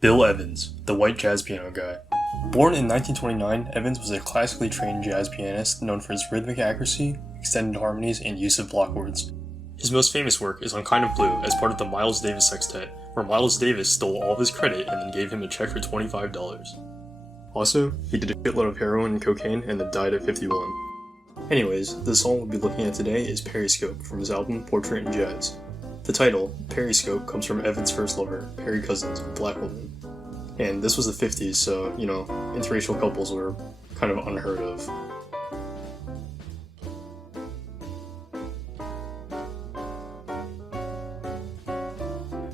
Bill Evans, the white jazz piano guy. Born in 1929, Evans was a classically trained jazz pianist known for his rhythmic accuracy, extended harmonies, and use of block chords. His most famous work is on Kind of Blue as part of the Miles Davis Sextet, where Miles Davis stole all of his credit and then gave him a check for $25. Also, he did a shitload of heroin and cocaine and then died at 51. Anyways, the song we'll be looking at today is Periscope from his album Portrait in Jazz. The title, Periscope, comes from Evans' first lover, Peri Cousins, a black woman. And this was the 50s, so, interracial couples were kind of unheard of.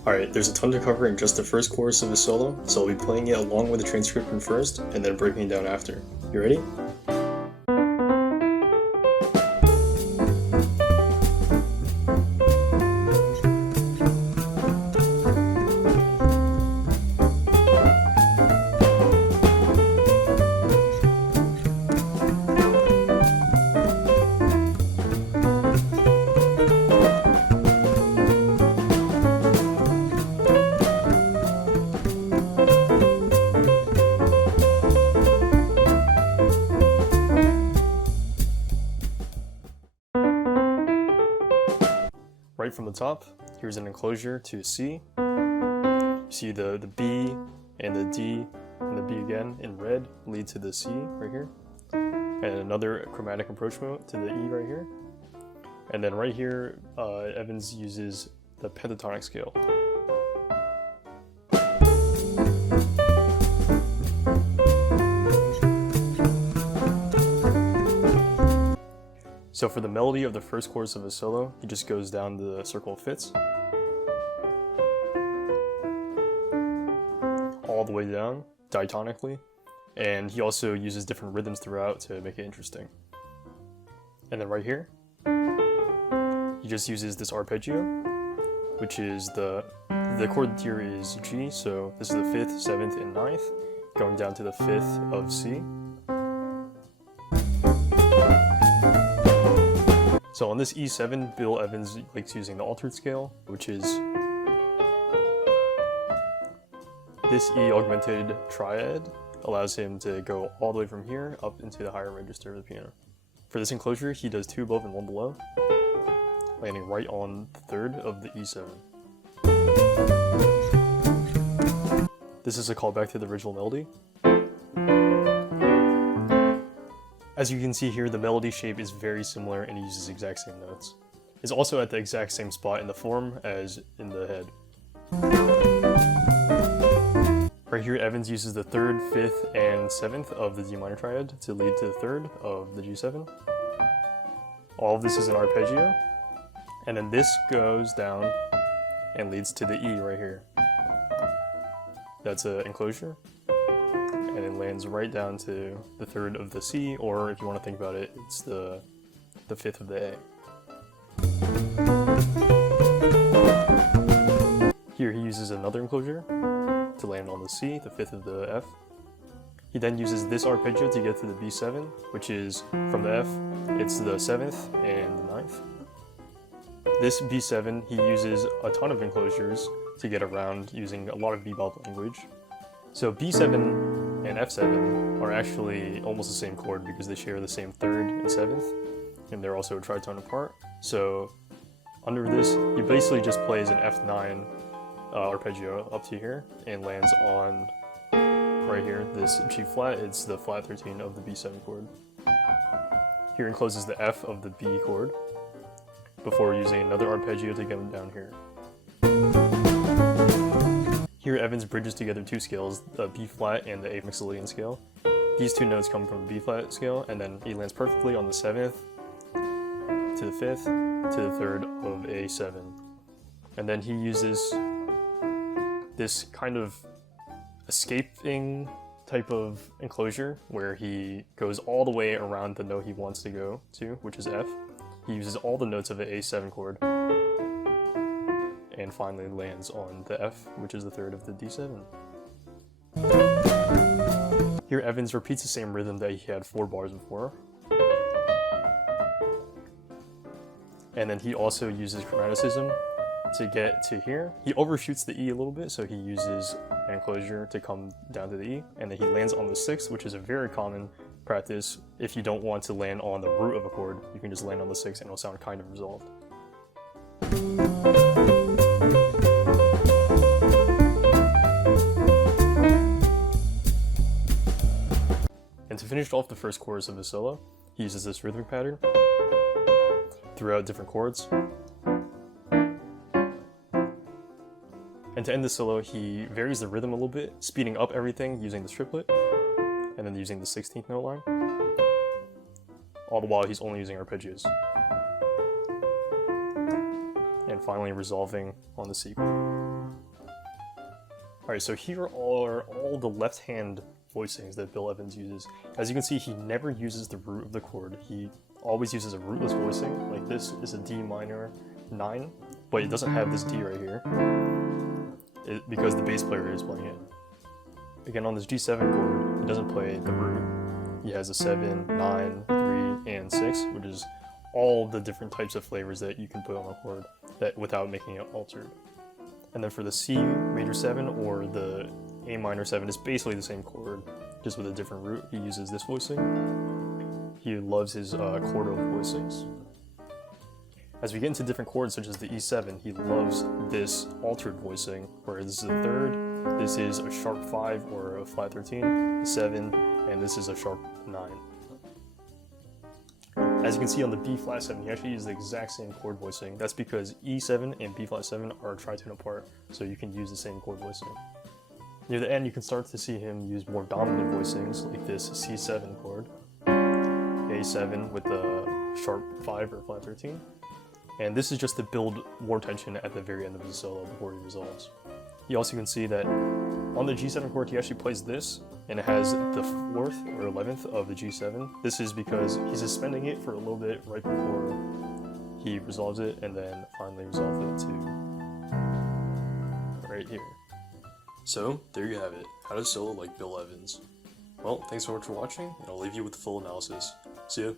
Alright, there's a ton to cover in just the first chorus of his solo, so I'll be playing it along with the transcription first, and then breaking it down after. You ready? Right from the top, here's an enclosure to C. You see the B and the D and the B again in red lead to the C right here. And another chromatic approachment to the E right here. And then right here, Evans uses the pentatonic scale. So for the melody of the first chorus of his solo, he just goes down the circle of fifths. All the way down, diatonically. And he also uses different rhythms throughout to make it interesting. And then right here, he just uses this arpeggio, which is the chord tier is G, so this is the 5th, 7th, and 9th, going down to the 5th of C. So on this E7, Bill Evans likes using the altered scale, which is this E augmented triad allows him to go all the way from here up into the higher register of the piano. For this enclosure, he does 2 above and 1 below, landing right on the 3rd of the E7. This is a callback to the original melody. As you can see here, the melody shape is very similar and he uses the exact same notes. It's also at the exact same spot in the form as in the head. Right here, Evans uses the 3rd, 5th, and 7th of the D minor triad to lead to the 3rd of the G7. All of this is an arpeggio, and then this goes down and leads to the E right here. That's an enclosure. And it lands right down to the 3rd of the C, or if you want to think about it, it's the 5th of the A. Here he uses another enclosure to land on the C, the 5th of the F. He then uses this arpeggio to get to the B7, which is from the F, it's the 7th and the 9th. This B7, he uses a ton of enclosures to get around using a lot of bebop language. So B7 and F7 are actually almost the same chord because they share the same 3rd and 7th, and they're also a tritone apart. So under this, he basically just plays an F9 arpeggio up to here and lands on right here, this G flat. It's the flat 13 of the B7 chord. Here encloses the F of the B chord before using another arpeggio to get him down here. Here Evans bridges together 2 scales, the B flat and the A Mixolydian scale. These 2 notes come from the B flat scale, and then he lands perfectly on the 7th, to the 5th, to the 3rd of A7. And then he uses this kind of escaping type of enclosure where he goes all the way around the note he wants to go to, which is F. He uses all the notes of the A7 chord, and finally lands on the F, which is the 3rd of the D7. Here Evans repeats the same rhythm that he had 4 bars before. And then he also uses chromaticism to get to here. He overshoots the E a little bit, so he uses an enclosure to come down to the E, and then he lands on the 6th, which is a very common practice. If you don't want to land on the root of a chord, you can just land on the 6th and it'll sound kind of resolved. And to finish off the first chorus of the solo, he uses this rhythmic pattern throughout different chords. And to end the solo, he varies the rhythm a little bit, speeding up everything using the triplet, and then using the 16th note line. All the while he's only using arpeggios. And finally resolving on the C chord. Alright, so here are all the left hand voicings that Bill Evans uses. As you can see, he never uses the root of the chord. He always uses a rootless voicing. Like this is a D minor 9, but it doesn't have this D right here because the bass player is playing it. Again, on this G7 chord, he doesn't play the root. He has a 7, 9, 3, and 6, which is all the different types of flavors that you can put on a chord that without making it altered. And then for the C major 7 or the A minor 7, it's basically the same chord, just with a different root. He uses this voicing. He loves his chordal voicings. As we get into different chords, such as the E7, he loves this altered voicing, where this is a 3rd, this is a sharp 5 or a flat 13, 7, and this is a sharp 9. As you can see on the B flat 7, he actually uses the exact same chord voicing. That's because E7 and B flat 7 are a tritone apart, so you can use the same chord voicing. Near the end, you can start to see him use more dominant voicings, like this C7 chord, A7 with the sharp 5 or flat 13. And this is just to build more tension at the very end of the solo before he resolves. You also can see that on the G7 chord, he actually plays this, and it has the 4th or 11th of the G7. This is because he's suspending it for a little bit right before he resolves it, and then finally resolves it to right here. So, there you have it. How to solo like Bill Evans. Well, thanks so much for watching, and I'll leave you with the full analysis. See ya!